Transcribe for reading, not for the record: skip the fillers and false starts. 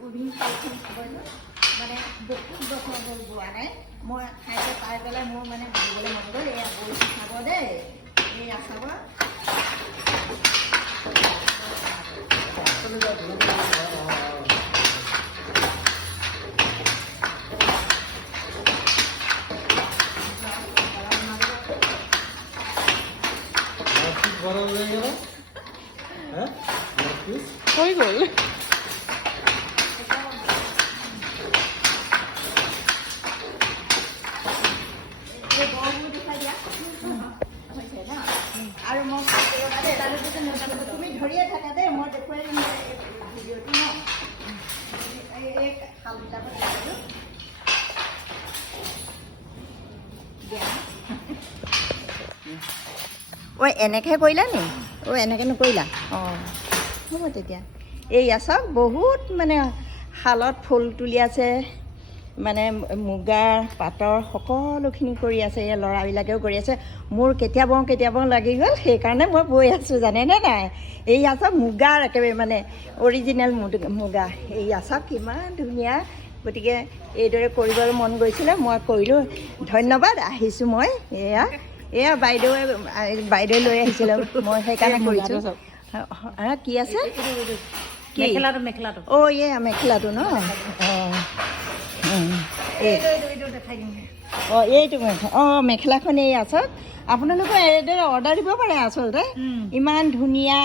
weaving পালখন খাবলৈ মানে বহুত বছৰ হ'ল বোৱা নাই মই খাইতে পাই পেলাই মোৰ মানে দিবলৈ মন গ'ল এয়া বৰশী খাব দেই এয়া চাব হৈ গ'ল আৰু মই তুমি ধৰিয়ে থাকা দেই মই দেখুৱাই দিম ভিডিঅ'টো ন এই খাল দুটামান ঐ এনেকৈ কৰিলা নি এনেকৈ নকৰিলা অঁ হ'ব তেতিয়া এইয়া চাওক বহুত মানে শালত ফুল তুলি আছে মানে মুগাৰ পাটৰ সকলোখিনি কৰি আছে এই ল'ৰাবিলাকেও কৰি আছে মোৰ কেতিয়াবা লাগি গ'ল সেইকাৰণে মই বৈ আছোঁ জানেনে নাই এইয়া চাওক মুগাৰ একেবাৰে মানে অৰিজিনেল মুগা এইয়া চাওক কিমান ধুনীয়া গতিকে এইদৰে কৰিবলৈ মন গৈছিলে মই কৰিলোঁ ধন্যবাদ আহিছোঁ মই এয়া বাইদেৱে লৈ আহিছিলে মই সেইকাৰণে কৰিছোঁ কি আছে মেখেলাটো অঁ এয়া মেখেলাটো ন এইটো মেখেলাখন এই আচল আপোনালোকে এইদৰে অৰ্ডাৰ দিব পাৰে আচলতে ইমান ধুনীয়া